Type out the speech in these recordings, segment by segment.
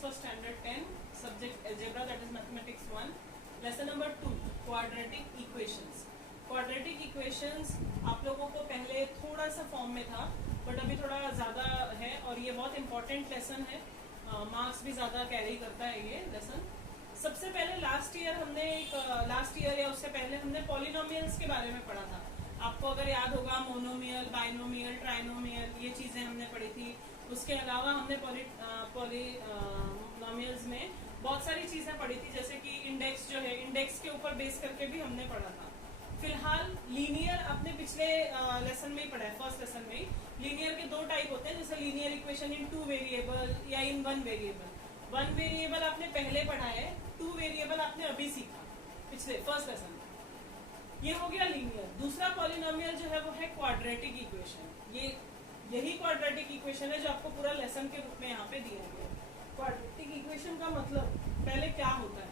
syllabus for standard 10, subject algebra, that is mathematics 1. Lesson number 2, quadratic equations. Quadratic equations आप लोगों को पहले थोड़ा सा फॉर्म में था, बट अभी थोड़ा ज़्यादा है और ये बहुत इंपॉर्टेंट लेसन है. मार्क्स भी ज़्यादा कैरी करता है ये लेसन. सबसे पहले लास्ट ईयर या उससे पहले हमने पॉलिनोमियल्स के बारे में पढ़ा था. आपको अगर याद होगा मोनोमियल, बाइनोमियल, ट्राइनोमियल, ये चीज़ें हमने पढ़ी थी. उसके अलावा हमने पॉलिनोमियल्स में बहुत सारी चीज़ें पढ़ी थी, जैसे कि इंडेक्स जो है, इंडेक्स के ऊपर बेस करके भी हमने पढ़ा था. फिलहाल लीनियर अपने पिछले लेसन में ही पढ़ा है, फर्स्ट लेसन में ही. लीनियर के दो टाइप होते हैं, जैसे लीनियर इक्वेशन इन 2 वेरिएबल या इन 1 वेरिएबल. 1 वेरिएबल आपने पहले पढ़ा है, 2 वेरिएबल आपने अभी सीखा पिछले फर्स्ट लेसन में. ये हो गया लीनियर. दूसरा पॉलिनोमियल जो है वो है क्वाड्रेटिक इक्वेशन. यही क्वाड्रेटिक इक्वेशन है जो आपको पूरा लेसन के रूप में यहाँ पे दिया गया है. क्वाड्रेटिक इक्वेशन का मतलब पहले क्या होता है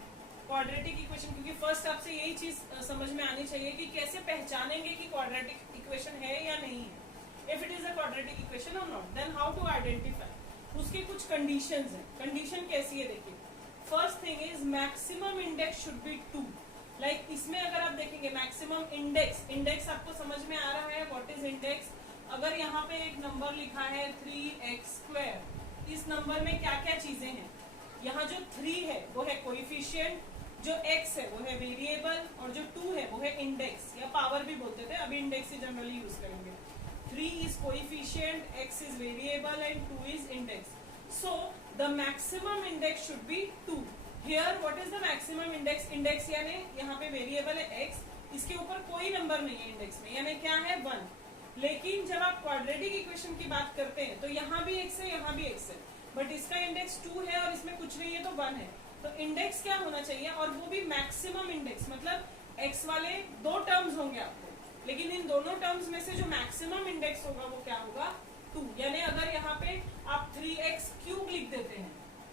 क्वाड्रेटिक इक्वेशन, क्योंकि फर्स्ट आपसे यही चीज समझ में आनी चाहिए कि कैसे पहचानेंगे कि क्वाड्रेटिक इक्वेशन है या नहीं है. If it is a quadratic equation और not, then how to identify. उसके कुछ कंडीशंस हैं. कंडीशन कैसी है देखिए. First thing is maximum index should be 2. Like इसमें अगर आप देखेंगे मैक्सिमम इंडेक्स आपको समझ में आ रहा है व्हाट इज इंडेक्स. अगर यहाँ पे एक नंबर लिखा है 3x², इस नंबर में क्या क्या चीजें हैं. यहाँ जो 3 है वो है कोएफिशिएंट, जो x है वो है वेरिएबल, और जो 2 है वो है इंडेक्स या पावर भी बोलते थे, अभी इंडेक्स ही जनरली यूज करेंगे. 3 is coefficient, x is variable and 2 is index. So the maximum index should be 2. Here what is the maximum index? Index यानी यहाँ पे वेरिएबल है x, इसके ऊपर कोई नंबर नहीं है इंडेक्स में, यानी क्या है 1. लेकिन जब आप क्वाड्रेटिक इक्वेशन की बात करते हैं तो यहाँ भी x है, यहाँ भी x है, बट इसका इंडेक्स 2 है और इसमें कुछ नहीं है तो 1 है. तो इंडेक्स क्या होना चाहिए, और वो भी मैक्सिमम इंडेक्स, मतलब x वाले 2 टर्म्स होंगे आपको, लेकिन इन दोनों टर्म्स में से जो मैक्सिमम इंडेक्स होगा वो क्या होगा 2. यानी अगर यहाँ पे आप 3x³ लिख देते हैं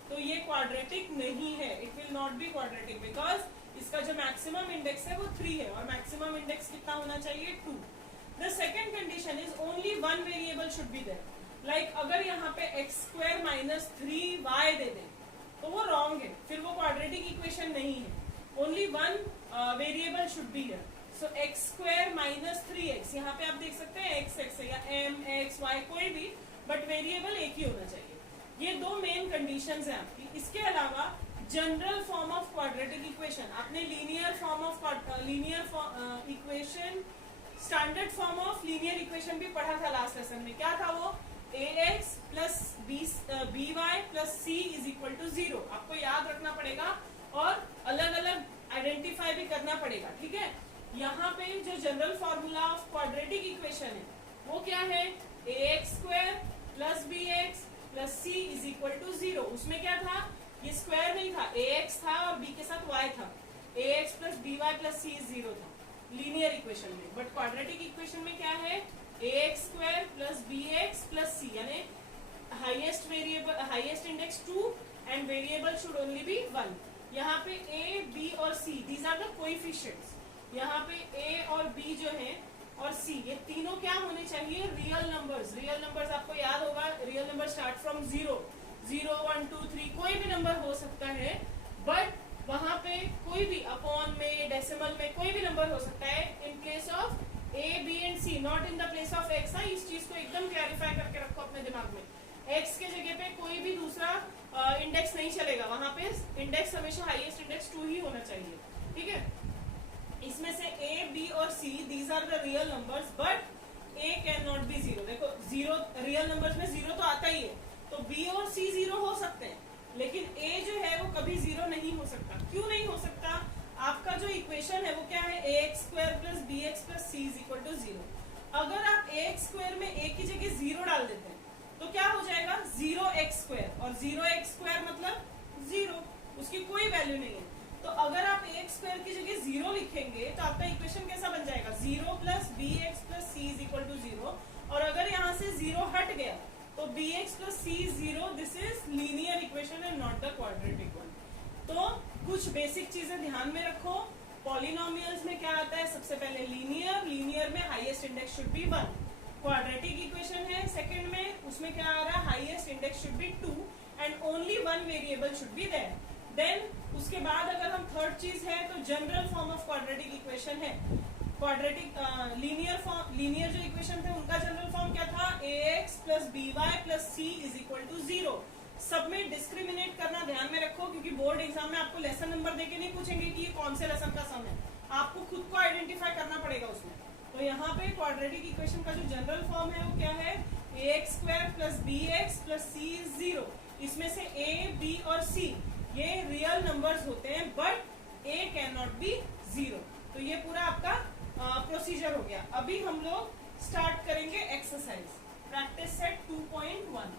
तो ये क्वाड्रेटिक नहीं है. It will not be quadratic because इसका जो मैक्सिमम इंडेक्स है वो 3 है और मैक्सिमम इंडेक्स कितना होना चाहिए 2. The second condition is only 1 variable should be there. Like अगर यहाँ पे x² - 3y दे दें तो वो रॉन्ग है, फिर वो क्वाड्रेटिक इक्वेशन नहीं है. Only 1 variable should be here. So x² - 3x, यहाँ पे आप देख सकते हैं x है या m, x, y कोई भी, बट वेरिएबल एक ही होना चाहिए. ये 2 मेन कंडीशंस हैं आपकी. इसके अलावा general form of quadratic equation, आपने linear form of linear equation, standard form of linear equation भी पढ़ा था लास्ट लेसन में. क्या था वो, ax + by + c = 0. आपको याद रखना पड़ेगा और अलग अलग आइडेंटिफाई भी करना पड़ेगा, ठीक है. यहाँ पे जो general formula of quadratic equation है वो क्या है, ax² + bx + c = 0. उसमें क्या था, ये स्क्वायर नहीं था, ax था और b के साथ y था. ax + by + c 0 था लीनियर इक्वेशन में. बट क्वाड्रेटिक इक्वेशन में क्या है, ax² + bx + c, यानी highest variable, highest index 2 and variable should only be 1. यहाँ पे a, b और c, these are the coefficients. यहाँ पे a और b जो है और c, ये तीनों क्या होने चाहिए, रियल नंबर्स. रियल नंबर्स आपको याद होगा, रियल नंबर स्टार्ट फ्रॉम 0, 1, 2, 3, कोई भी नंबर हो सकता है, बट वहां पे कोई भी अपॉन में, डेसिमल में कोई भी नंबर हो सकता है. In place of a, b and c, not in the place of x. इस चीज को एकदम क्लैरिफाई करके रखो अपने दिमाग में. x के जगह पे कोई भी दूसरा इंडेक्स नहीं चलेगा, वहां पे इंडेक्स हमेशा हाईएस्ट इंडेक्स 2 ही होना चाहिए, ठीक है. इसमें से a, b और c, these are the real numbers, but a can not be 0. देखो 0 रियल नंबर्स में 0 तो आता ही है, तो b और c 0 हो सकते हैं, लेकिन a जो है वो कभी 0 नहीं हो सकता. क्यों नहीं हो सकता, आपका जो इक्वेशन है वो क्या है, ax² + bx + c = 0. अगर आप ax² में a की जगह 0 डाल देते हैं तो क्या हो जाएगा, 0x², और 0x² मतलब 0, उसकी कोई वैल्यू नहीं है. तो अगर आप ax² की जगह 0 लिखेंगे तो आपका इक्वेशन कैसा बन जाएगा, 0 + bx + c = 0. और अगर यहाँ से 0 हट गया तो bx + c 0. This is linear equation and not the quadratic one. तो कुछ बेसिक चीजें ध्यान में रखो. पॉलिनोमियल्स में क्या आता है, सबसे पहले लीनियर में highest index should be 1. Quadratic equation है सेकंड में, उसमें क्या आ रहा है, highest index should be 2 and only one variable should be there. Then उसके बाद अगर हम थर्ड चीज है तो general form of quadratic equation है। क्वाड्रेटिक लीनियर जो इक्वेशन थे उनका जनरल फॉर्म क्या था, ax plus by plus c is equal to 0। सब में डिस्क्रिमिनेट करना ध्यान में रखो, क्योंकि बोर्ड एग्जाम में आपको लेसन नंबर देके नहीं पूछेंगे कि ये कौन से लेसन का सम है, आपको खुद को आइडेंटिफाई करना पड़ेगा उसमें। तो यहाँ पे क्वाड्रेटिक इक्वेशन का जो जनरल फॉर्म है वो क्या है, ax square plus bx plus c is 0। इसमें से a, b और c ये रियल नंबर्स होते हैं, but a can not be 0। तो ये पूरा आपका प्रोसीजर हो गया। अभी हम लोग स्टार्ट करेंगे एक्सरसाइज प्रैक्टिस सेट 2.1।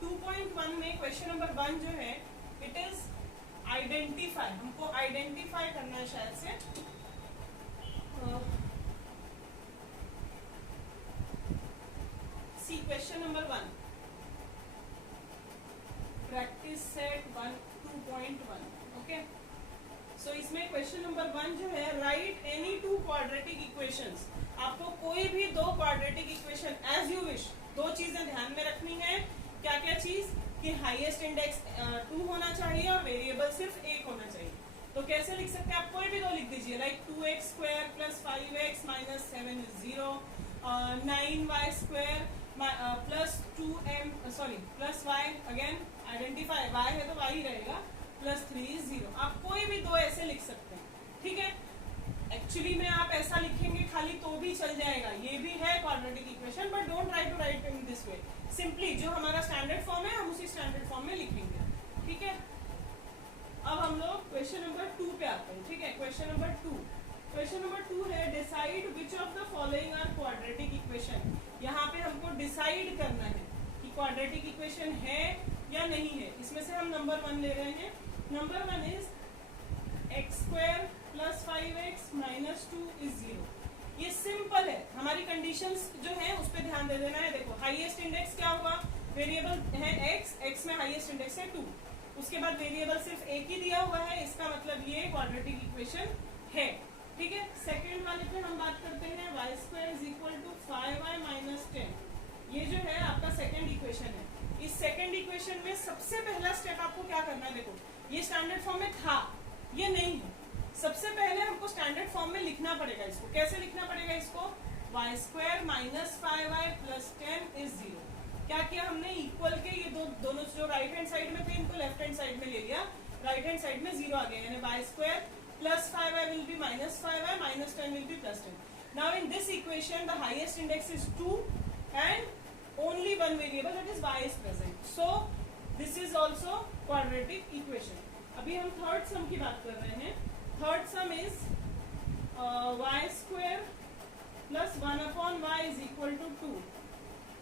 2.1 में क्वेश्चन नंबर 1 जो है इट इज आइडेंटिफाई, हमको आइडेंटिफाई करना है शायद से। See question number 1 practice set 2.1। Okay, so इसमें क्वेश्चन नंबर 1 जो है, right any two quadratic equations. आपको कोई भी दो quadratic equation as you wish, दो चीजें ध्यान में रखनी है। क्या क्या चीज, कि हाईएस्ट इंडेक्स 2 होना चाहिए और वेरिएबल सिर्फ 1 होना चाहिए। तो कैसे लिख सकते हैं, आप कोई भी दो लिख दीजिए, like 2x square plus 5x minus 7 is 0, 9y square plus 2m plus y, again identify, y है तो y ही रहेगा, प्लस 3 इज 0। आप कोई भी दो ऐसे लिख सकते हैं, ठीक है। एक्चुअली में आप ऐसा लिखेंगे खाली तो भी चल जाएगा, ये भी है quadratic equation, but don't try to write in this way. Simply जो हमारा स्टैंडर्ड फॉर्म है हम उसी स्टैंडर्ड फॉर्म में लिखेंगे, ठीक है। अब हम लोग क्वेश्चन नंबर 2 पे आते हैं, ठीक है। क्वेश्चन नंबर 2 है, decide which of the following are quadratic equation. यहाँ पे हमको डिसाइड करना है कि क्वाड्रेटिक इक्वेशन है या नहीं है। इसमें से हम नंबर 1 ले रहे हैं। Number 1 is x square plus 5x minus 2 is 0। ये सिंपल है, हमारी कंडीशंस जो है उस पर ध्यान दे देना है। देखो हाईएस्ट इंडेक्स क्या हुआ, वेरिएबल है x में हाईएस्ट इंडेक्स है 2, उसके बाद वेरिएबल सिर्फ एक ही दिया हुआ है, इसका मतलब ये क्वाड्रेटिक इक्वेशन है, ठीक है। सेकेंड वाले पे हम बात करते हैं, y square is equal to 5y minus 10। ये जो है आपका सेकेंड इक्वेशन है। इस सेकेंड इक्वेशन में सबसे पहला स्टेप आपको क्या करना है, देखो ये स्टैंडर्ड फॉर्म में था, ये नहीं है। सबसे पहले हमको स्टैंडर्ड फॉर्म में लिखना पड़ेगा इसको। कैसे लिखना पड़ेगा इसको, y square minus 5y plus 10 is 0। क्या किया हमने, इक्वल के ये दोनों जो राइट हैंड साइड में थे इनको लेफ्ट हैंड साइड में ले लिया, राइट हैंड साइड में 0 आ गया, यानी y square plus 5y will be minus 5y minus 10 will be plus 10। Now in this equation the highest index is 2 and only one variable that is y is present, so this is also quadratic equation. अभी हम third sum की बात कर रहे हैं। Third sum is y square plus 1 upon y is equal to 2।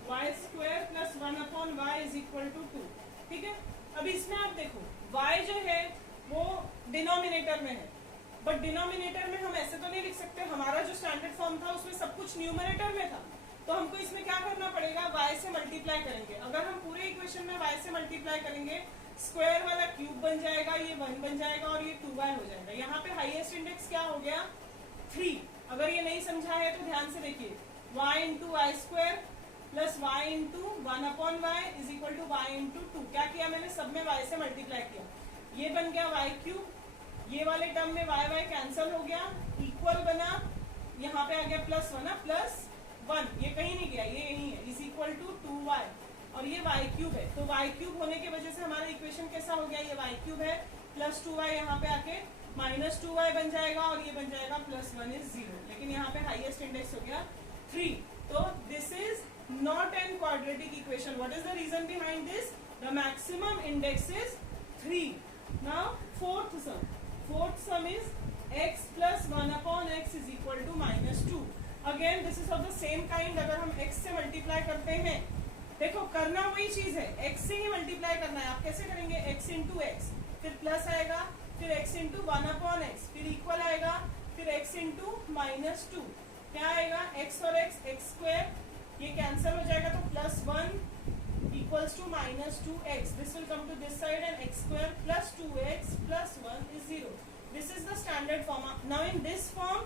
y square plus 1 upon y is equal to 2, ठीक है। अब इसमें आप देखो y जो है वो डिनोमिनेटर में है, बट डिनोमिनेटर में हम ऐसे तो नहीं लिख सकते, हमारा जो स्टैंडर्ड फॉर्म था उसमें सब कुछ न्यूमरेटर में था, तो हमको इसमें क्या करना पड़ेगा, y से मल्टीप्लाई करेंगे। अगर हम पूरे इक्वेशन में y से मल्टीप्लाई करेंगे, स्क्वायर वाला क्यूब बन जाएगा, ये 1 बन जाएगा और ये 2y हो जाएगा। यहाँ पे हाईएस्ट इंडेक्स क्या हो गया, 3। अगर ये नहीं समझा है तो ध्यान से देखिए, y into y square plus y into 1 upon y is equal to y into 2। क्या किया मैंने, सब में y से मल्टीप्लाई किया, ये बन गया y क्यूब, ये वाले टर्म में y कैंसिल हो गया, इक्वल बना, यहाँ पे आ गया प्लस 1 प्लस 1, ये कहीं नहीं गया, ये यही है, इज इक्वल टू 2y और ये y क्यूब है। तो y क्यूब होने की वजह से हमारा इक्वेशन कैसा हो गया, ये y क्यूब है प्लस 2y यहाँ पे आके माइनस 2y बन जाएगा और ये बन जाएगा प्लस 1 इज 0। लेकिन यहाँ पे हाईएस्ट इंडेक्स हो गया 3, तो this is not an quadratic equation. What is the reason behind this, the maximum index is 3। Now fourth sum is x plus 1 upon x is equal to minus 2। Again this is of the same kind. अगर हम x से multiply करते हैं, देखो करना वही चीज है, x से ही मल्टीप्लाई करना है। आप कैसे करेंगे, x इंटू एक्स, फिर प्लस आएगा, फिर x इंटू 1 अपॉन एक्स, फिर इक्वल आएगा, फिर x इंटू माइनस 2, क्या आएगा, x और x स्क्वायर, ये कैंसिल हो जाएगा तो plus 1 equals to minus 2x। This will come to this side and x square plus 2x plus 1 is 0। This is the standard form. Now in this form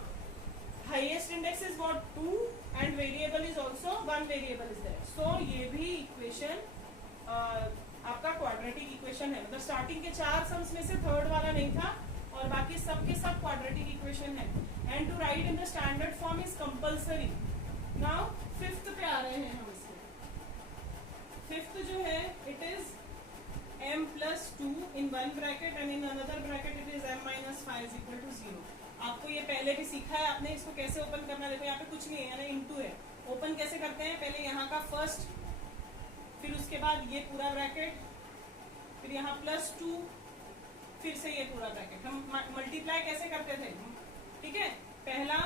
highest index is what 2 and variable is also 1 variable is there, so ये भी equation आपका equation है, मतलब starting के 4 sums में से third वाला नहीं था और बाकी सब के सब क्वाड्रेटिक इक्वेशन है. And to write in the standard form is compulsory. Now fifth पे आ रहे हैं हम. इसमें फिफ्थ जो है it is m plus 2 in one bracket and in another bracket it is m minus 5 is equal to 0. आपको ये पहले भी सीखा है आपने. इसको कैसे ओपन करना है, देखो यहाँ पे कुछ नहीं है, यानी इनटू है. ओपन कैसे करते हैं, पहले यहाँ का फर्स्ट, फिर उसके बाद ये पूरा ब्रैकेट, फिर यहाँ प्लस 2, फिर से ये पूरा ब्रैकेट. हम मल्टीप्लाई कैसे करते थे, ठीक है, पहला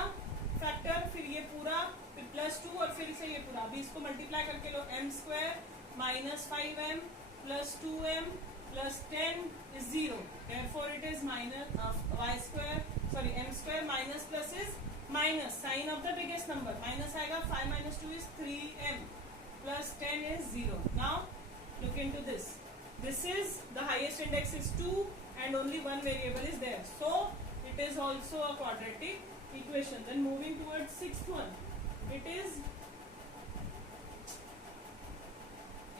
फैक्टर, फिर ये पूरा, फिर प्लस 2 और फिर से ये पूरा. अभी इसको मल्टीप्लाई करके लो, m square minus 5m plus 2m plus 10 is 0. Therefore, it is minus y square. Sorry, m square minus plus is minus. Sign of the biggest number. Minus आएगा. 5 minus 2 is 3m plus 10 is 0. Now, look into this. This is the highest index is 2 and only one variable is there. So, it is also a quadratic equation. Then moving towards sixth one. It is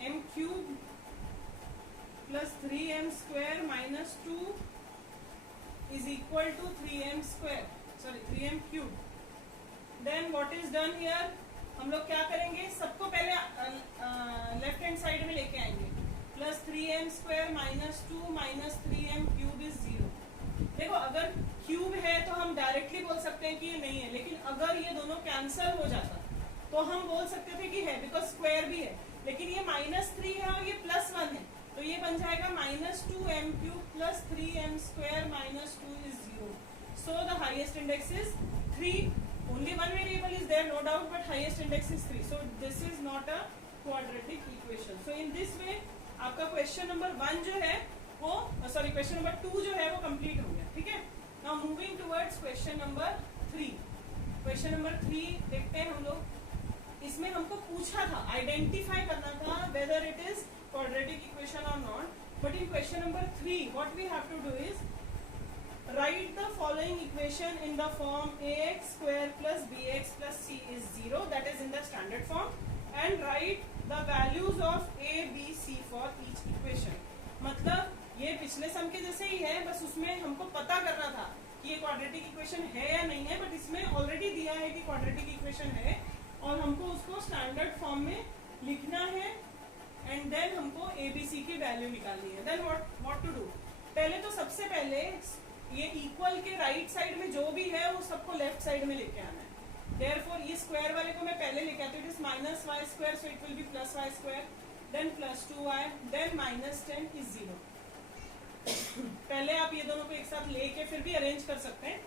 m cube plus 3m square minus 2 is equal to 3m square. Sorry, 3m cube. Then what is done here? हम लोग क्या करेंगे, सबको पहले left hand side में लेके आएंगे. Plus 3m square minus 2 minus 3m cube is 0. देखो अगर क्यूब है तो हम डायरेक्टली बोल सकते हैं कि ये नहीं है, लेकिन अगर ये दोनों कैंसल हो जाता तो हम बोल सकते थे कि है, बिकॉज स्क्वायर भी है. लेकिन ये -3 है और ये +1 है, तो ये बन जाएगा -2m cube plus 3m square minus 2 is 0. So the highest index is 3. Only one variable is there, no doubt, but highest index is 3. So this is not a quadratic equation. So in this way आपका question number 1 जो है वो, sorry question number 2 जो है वो complete हो गया. ठीक है. Now moving towards question number 3. Question number 3 देखते हैं हम लोग. इसमें हमको पूछा था, आइडेंटिफाई करना था whether it is quadratic equation or not. But in question number 3, what we have to do is write the following equation in the form ax square plus bx plus c is 0, that is in the standard form, and write the values of a, b, c for each equation. मतलब ये पिछले सम के जैसे ही है, बस उसमें हमको पता करना था कि ये quadratic equation है या नहीं है, बट इसमें ऑलरेडी दिया है कि quadratic equation है और हमको उसको स्टैंडर्ड फॉर्म में लिखना है. एंड देन हमको एबीसी की वैल्यू निकालनी है. देन व्हाट टू डू, पहले तो सबसे पहले ये इक्वल के राइट साइड में जो भी है वो सबको लेफ्ट साइड में लेके आना है. देयरफॉर ये स्क्वायर वाले को मैं पहले लेके आती हूँ. It is minus y square, so it will be plus y square, then plus 2y, then minus 10 is 0. पहले आप ये दोनों को एक साथ लेके फिर भी अरेंज कर सकते हैं,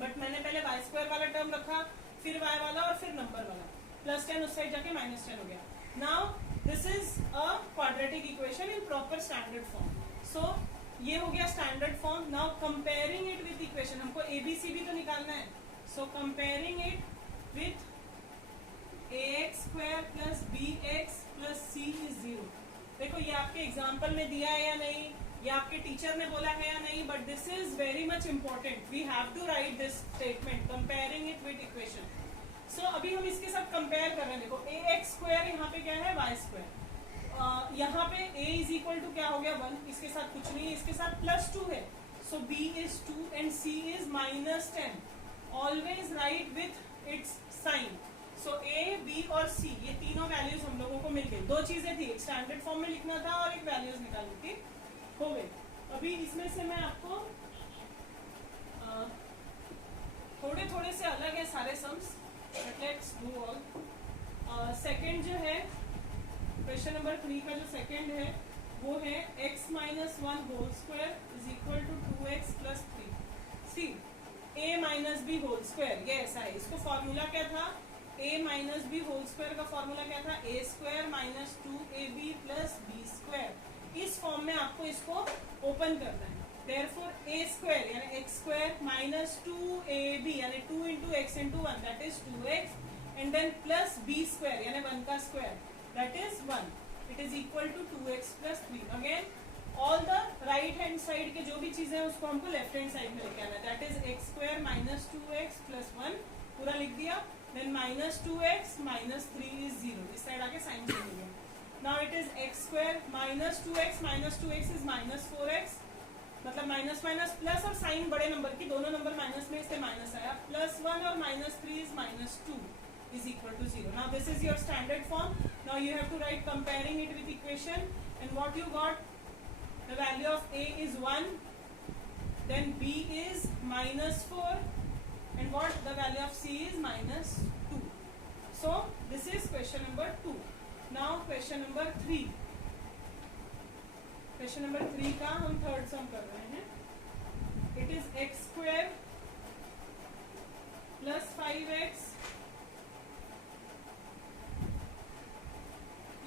बट मैंने पहले वाई स्क्वायर वाला टर्म रखा, फिर y वाला और फिर नंबर वाला. प्लस 10 उस साइड जाके माइनस 10 हो गया. Now this is a quadratic equation in proper standard form. So ये हो गया standard form. Now comparing it with equation, हमको एबीसी भी तो निकालना है. So comparing it with ax square plus bx plus c is 0. देखो ये आपके एग्जाम्पल में दिया है या नहीं, ये आपके टीचर ने बोला है या नहीं, but this is very much important. We have to write this statement comparing it with equation. So अभी हम इसके साथ कंपेयर कर रहे हैं. देखो ax स्क्वायर यहाँ पे क्या है, y स्क्वायर. यहाँ पे a इज इक्वल टू क्या हो गया 1, इसके साथ कुछ नहीं है, इसके साथ प्लस 2 है. So b is 2 and c is minus 10. Always write with its sign. So a, b और c ये तीनों वैल्यूज हम लोगों को मिल गई. दो चीजें थी, एक स्टैंडर्ड फॉर्म में लिखना था और एक वैल्यूज निकालनी थी, हो गई. अभी इसमें से मैं आपको थोड़े थोड़े से अलग है सारे sums. Let's do all. Second जो है क्वेश्चन नंबर 3 का जो सेकेंड है वो है x minus 1 whole square is equal to 2x plus 3. See a minus b whole square, ये ऐसा है. इसको फॉर्मूला क्या था, a minus b whole square का फॉर्मूला क्या था, a square minus 2ab plus b square. इस फॉर्म में आपको इसको ओपन करना है. Therefore a square यानी x square minus 2ab यानी 2 into x into 1 that is 2x and then plus b square यानी 1 का square that is 1. It is equal to 2x plus 3. Again all the right hand side के जो भी चीजें हैं उसको हमको left hand side में लेके आना है. That is x square minus 2x plus 1 पूरा लिख दिया. Then minus 2x minus 3 is 0. इस साइड आके साइन चेंज हो गया. now it is x square minus 2x is minus 4x, मतलब माइनस माइनस प्लस और साइन बड़े नंबर की, दोनों नंबर माइनस में, इससे माइनस आया, +1 और -3 is -2 is equal to 0. Now this is your standard form. Now you have to write comparing it with equation, and what you got, the value of a is 1, then b is -4, and what the value of c is -2. So this is question number 2. Now question number 3. Question number 3 का हम third सम कर रहे हैं. It is x square plus 5x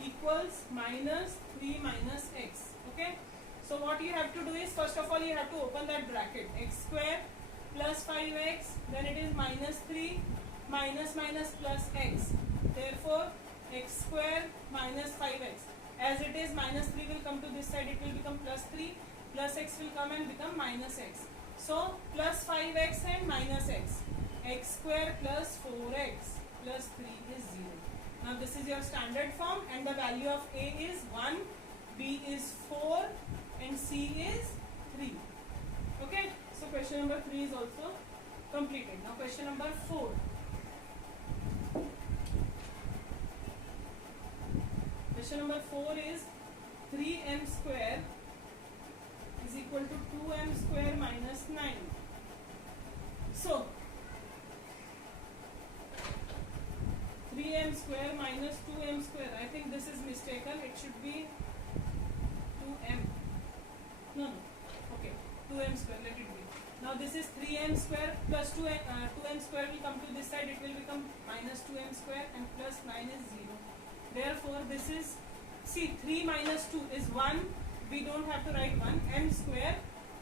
equals -3 minus x. Okay, so what you have to do is, first of all you have to open that bracket, x square plus 5x, then it is -3 minus minus plus x, therefore x square minus 5x. As it is, -3 will come to this side, it will become +3, plus x will come and become -x. So plus 5x and minus x, x square plus 4x plus 3 is 0. Now this is your standard form, and the value of a is 1, b is 4, and c is 3. Okay, so question number 3 is also completed. Now question number 4. Question number 4 is 3m square is equal to 2m square minus 9. So 3m square minus 2m square, I think this is mistaken, it should be 2m, no, okay, 2m square, let it be. Now this is 3m square plus 2m square will come to this side, it will become minus 2m square, and plus 9 is 0. Therefore this is, see, 3 minus 2 is 1, we don't have to write 1, m square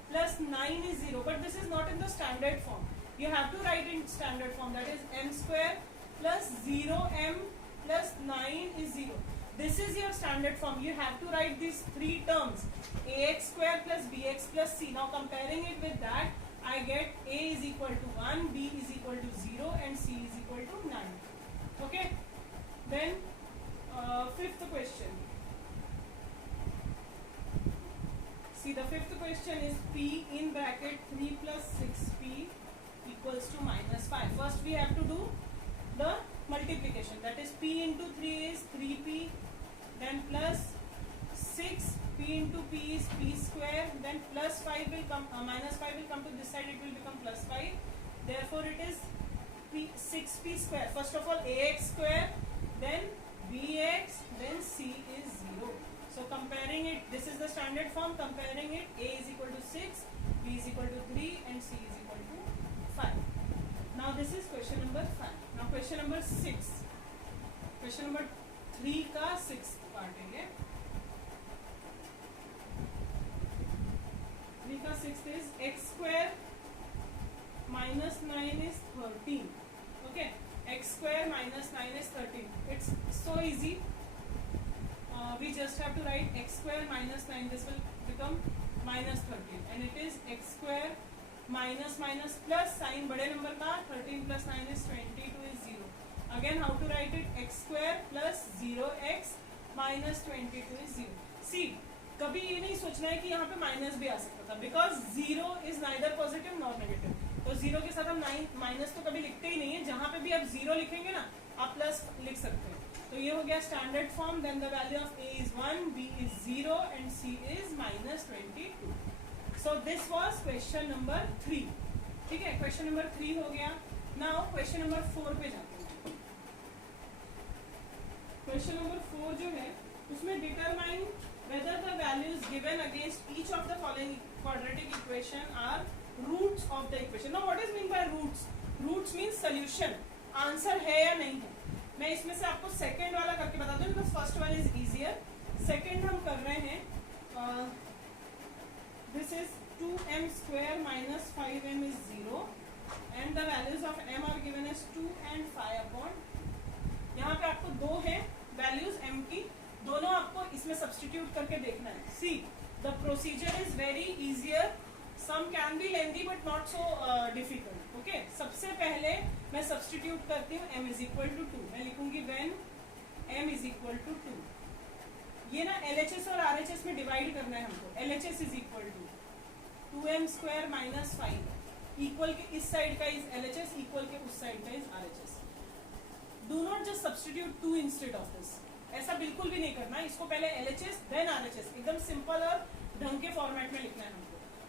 plus 9 is 0, but this is not in the standard form. You have to write in standard form, that is m square plus 0m plus 9 is 0. This is your standard form. You have to write these three terms, ax square plus bx plus c. Now comparing it with that, I get a is equal to 1, b is equal to 0, and c is equal to 9. Okay, then fifth question. See, the fifth question is p in bracket 3 plus 6p equals to -5. First we have to do the multiplication, that is p into 3 is 3p, then plus 6p into p is p square, then plus 5 will come, -5 will come to this side, it will become plus 5. Therefore it is 6p square. First of all ax square, then bx, then c is 0. So comparing it, this is the standard form, comparing it, a is equal to 6, b is equal to 3, and c is equal to 5. Now this is question number 5. Now question number 6. Question number 3 का 6th part है ये. 3 का 6th is x square minus 9 is 13. Okay, x square minus 9 is 13. It's so easy. We just have to write x square minus 9. This will become minus 13, and it is x square minus minus plus sign बड़े number का, 13 plus 9 is 22 is 0. Again how to write it, x square plus 0x minus 22 is 0. See, कभी ये नहीं सोचना है कि यहाँ पे माइनस भी आ सकता था, because 0 is neither positive nor negative. तो 0 के साथ हम माइनस तो कभी लिखते ही नहीं है. जहाँ पे भी आप 0 लिखेंगे ना, आप प्लस लिख सकते हैं. तो ये हो गया standard form. Then the value of a is 1, b is 0, and c is -22. So this was question number 3. ठीक है, क्वेश्चन नंबर 3 हो गया. नाउ क्वेश्चन नंबर 4 पे जाते हैं. क्वेश्चन नंबर 4 जो है उसमें determine whether the values given against each of the following quadratic equation are roots of the equation. Now what is mean by roots? Roots means solution. Answer है या नहीं है. मैं इसमें से आपको सेकंड वाला करके बता दूं, because first one is easier. Second हम कर रहे हैं, this is 2m square minus 5m is 0, and the values of m are given as 2 and 5 upon. यहाँ पे आपको दो है वैल्यूज m की, दोनों आपको इसमें सब्स्टिट्यूट करके देखना है. See, the procedure is very easier. Some can be lengthy but not so difficult. Okay, सबसे पहले मैं सब्स्टिट्यूट करती हूँ m इज इक्वल टू 2. मैं लिखूंगी when m is equal to 2. ये ना LHS और RHS में डिवाइड करना है हमको. LHS is equal to 2m square minus 5 equal के इस साइड का इज LHS इक्वल के उस साइड का is RHS. Do not just substitute 2 instead of this. ऐसा बिल्कुल भी नहीं करना. इसको पहले LHS देन RHS एकदम सिंपल और ढंग के फॉर्मेट में लिखना है हमको.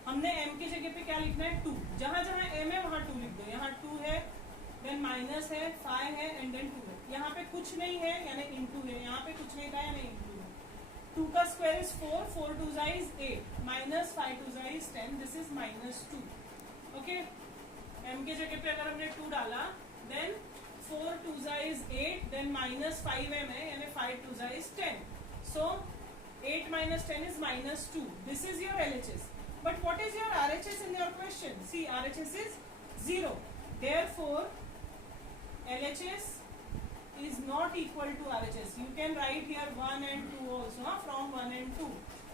हमने m की जगह पे क्या लिखना है 2. जहां जहां m है वहां 2 लिख दो. यहाँ 2 है, देन माइनस है, 5 है एंड देन 2 है. यहाँ पे कुछ नहीं है यानी इनटू है. यहाँ पे कुछ नहीं था यानी इनटू है. 2 का square is 4, 4 2 is 8, minus 5 2 is 10, this is minus 2. Okay, m की जगह पे अगर हमने 2 डाला then 4 2 is 8, then minus 5m है यानी 5 2 is 10. So 8 minus 10 is minus 2. This is your LHS. But what is your RHS in your question? See, RHS is 0. Therefore, LHS is not equal to RHS. You can write here 1 and 2 also, from 1 and 2.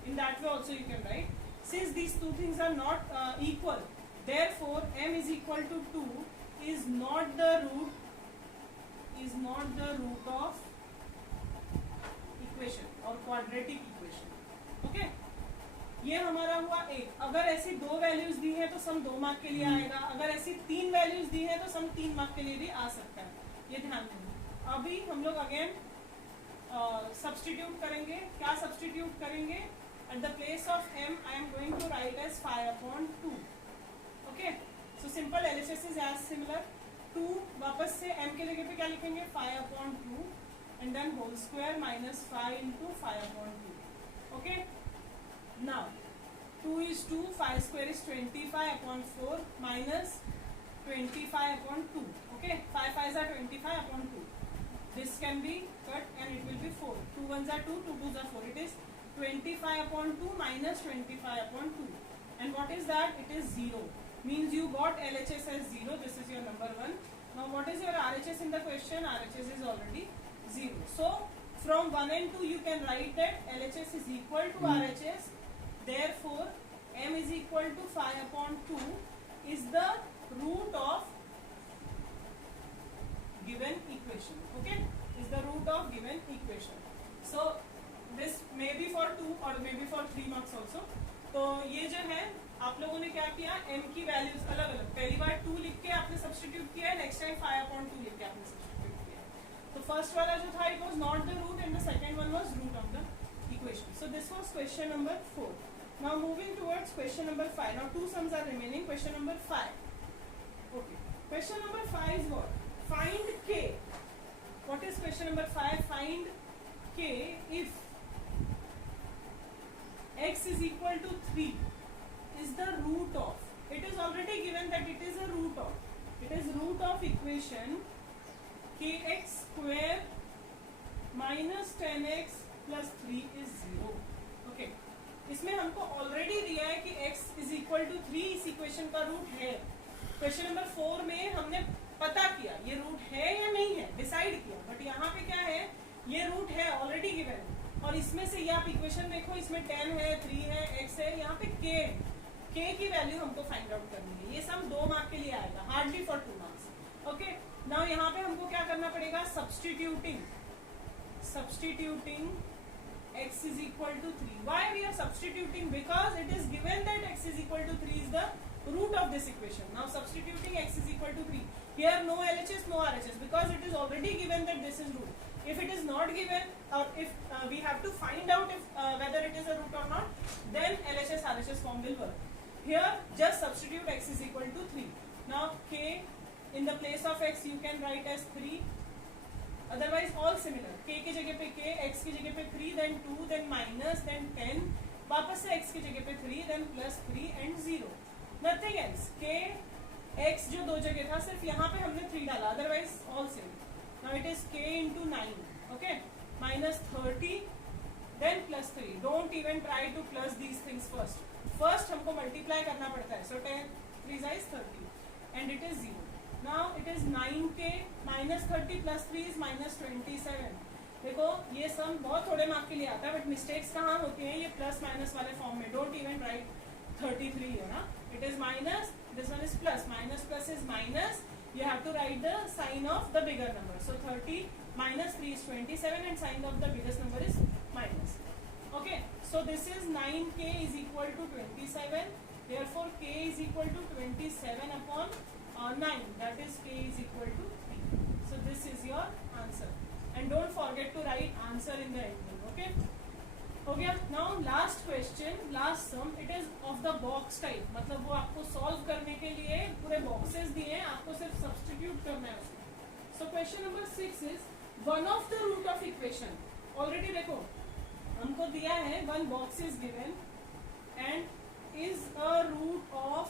In that way also you can write. Since these two things are not equal, therefore m is equal to 2 is not the root of equation or quadratic equation. Okay? ये हमारा हुआ एक. अगर ऐसी 2 values दी है तो सम 2 mark के लिए आएगा. अगर ऐसी 3 वैल्यूज दी है तो सम 3 मार्क के लिए भी आ सकता है. ये ध्यान देना. अभी हम लोग अगेन सब्स्टिट्यूट करेंगे. क्या सब्स्टिट्यूट करेंगे? At the place of m I am going to write as 5/2. Okay, so simple LHS is as similar. 2 वापस से m के जगह पे क्या लिखेंगे? 5/2 and then whole square minus 5 into 5/2. Okay, now 2 is 2, 5 square is 25/4 minus 25/2. Okay, 5 5s are 25/2. This can be cut and it will be 4. 2 1s are 2, 2 2s are 4. It is 25/2 minus 25/2. And what is that? It is 0. Means you got LHS as 0. This is your number 1. Now what is your RHS in the question? RHS is already 0. So from 1 and 2 you can write that LHS is equal to RHS. Therefore m is equal to 5/2 is the root of given equation. Okay, is the root of given equation. So this may be for 2 or maybe for 3 marks also. तो ये जो है आप लोगों ने क्या किया? m की वैल्यूज अलग अलग. पहली बार 2 लिख के आपने सब्स्टिट्यूट किया है. नेक्स्ट टाइम 5/2 लिख के आपने सब्स्टिट्यूट किया है. तो फर्स्ट वाला जो था it was not the root and the second one was root of the equation. So this was question number 4. Now moving towards question number 5. Now 2 sums are remaining. Question number 5. Okay, question number 5 is what? Find k. What is question number 5? Find k if x is equal to 3 is the root of. It is already given that it is a root of. It is root of equation kx square minus 10x plus 3 is 0. Okay. इसमें हमको already दिया है कि x is equal to 3 इस equation का root है. Question number 4 में हमने पता किया ये रूट है या नहीं है, डिसाइड किया. बट यहाँ पे क्या है? ये रूट है, ऑलरेडी गिवन है. और इसमें से ये आप इक्वेशन देखो, इसमें 10 है, 3 है, x है, यहाँ पे k की वैल्यू हमको फाइंड आउट करनी है. ये सम 2 मार्क के लिए आएगा, hardly for 2 marks. Okay, now यहाँ पे हमको क्या करना पड़ेगा? Substituting x is equal to 3. Why we are substituting? Because it is given that x is equal to 3 is the root of this equation. Now substituting x is equal to 3. Here no LHS, no RHS, because it is already given that this is root. If it is not given, or if we have to find out if whether it is a root or not, then LHS RHS form will work. Here just substitute x is equal to 3. Now k in the place of x you can write as 3. Otherwise all similar. k की जगह पे k, x की जगह पे 3, then 2, then minus, then 10. वापस से x की जगह पे 3, then plus 3 and 0. Nothing else. k x जो 2 जगह था सिर्फ यहाँ पे हमने 3 डाला. Otherwise all same. Now it is k into 9. Okay. Minus 30, then plus 3. Don't even try to plus these things first. First हमको multiply करना पड़ता है. So 10 3 is 30, and it is 0. Now it is 9k minus 30 plus 3 is minus 27. देखो ये सम बहुत थोड़े mark के लिए आता है, बट मिस्टेक्स कहाँ होती हैं? ये प्लस माइनस वाले फॉर्म में. डोंट इवन राइट 33 है ना. It is minus, this one is plus. Minus plus is minus. You have to write the sign of the bigger number. So 30 minus 3 is 27 and sign of the biggest number is minus. Okay, so this is 9k is equal to 27. Therefore, k is equal to 27 upon 9. That is k is equal to 3. So this is your answer. And don't forget to write answer in the ending. Okay. हो गया. Now last question, last sum. It is of the box type. मतलब वो आपको solve करने के लिए पूरे boxes दिए हैं, आपको सिर्फ substitute करना है उसमें. So question number 6 is one of the root of equation. Already देखो हमको दिया है one box is given and is a root of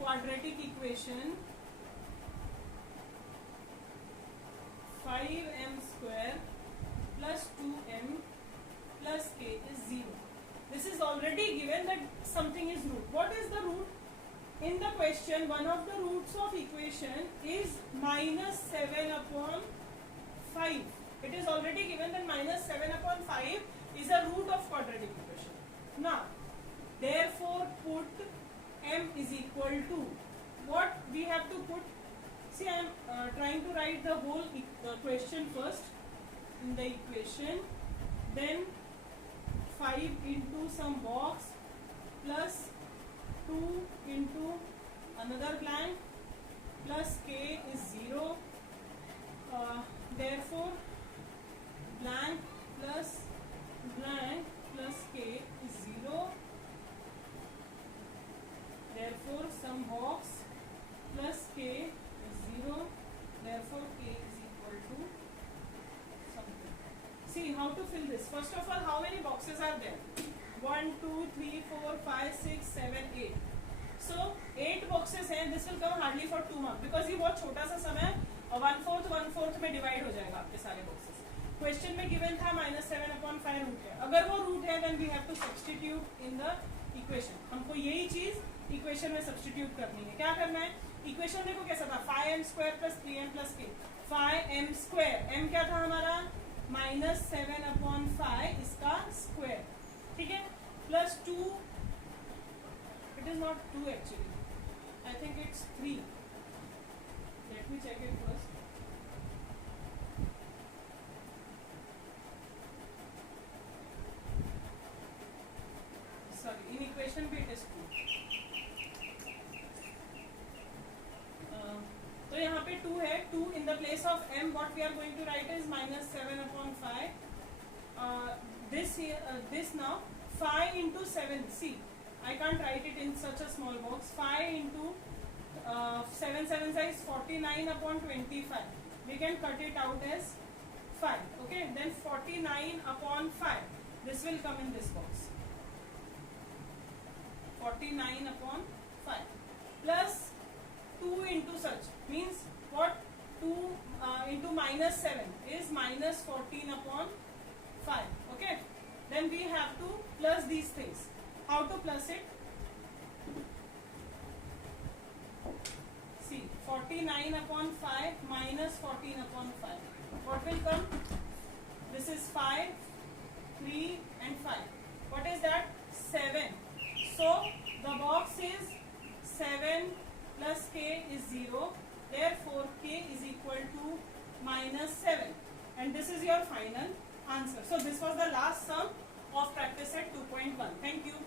quadratic equation 5m square plus 2m plus k is 0. This is already given that something is root. What is the root? In the question, one of the roots of equation is minus 7 upon 5. It is already given that minus 7 upon 5 is a root of quadratic equation. Now, therefore put m is equal to, what we have to put? See, I am trying to write the whole question first in the equation, then 5 into some box plus 2 into another blank plus k is 0. Therefore, blank plus k is 0. Therefore, some box plus k is 0. Therefore, k is equal to something. See how to fill this. First of all, how many boxes are there? 1, 2, 3, 4, 5, 6, 7, 8. So 8 boxes हैं. This will come hardly for 2 marks because ये बहुत छोटा सा समय और 1/4 में divide हो जाएगा आपके सारे बॉक्सेस. क्वेश्चन में गिवन था -7 upon 5 रूट है. अगर वो रूट है then we have to substitute in the equation. हमको यही चीज इक्वेशन में सब्स्टिट्यूट करनी है. क्या करना है? इक्वेशन देखो कैसा था, 5m square plus 3m plus k. 5m square, m क्या था हमारा? -7 upon 5 इसका स्क्वायर. ठीक है, plus 2. It is not 2 actually. I think it's 3. Let me check it first. Sorry, in equation भी it is 2. तो यहाँ पे 2 है. 2 in the place of m what we are going to write is -7 upon 5. This here, this now 5 into 7. See, I can't write it in such a small box. 5 into 7 is 49 upon 25. We can cut it out as 5. Okay, then 49 upon 5. This will come in this box. 49 upon 5 plus 2 into such means what? 2 into -7 is -14 upon 5. Okay, then we have to plus these things. How to plus it? See, 49 upon 5 minus 14 upon 5. What will come? This is 5, 3 and 5. What is that? 7. So, the box is 7 plus k is 0. Therefore, k is equal to -7. And this is your final answer. So, this was the last sum of practice set 2.1. Thank you.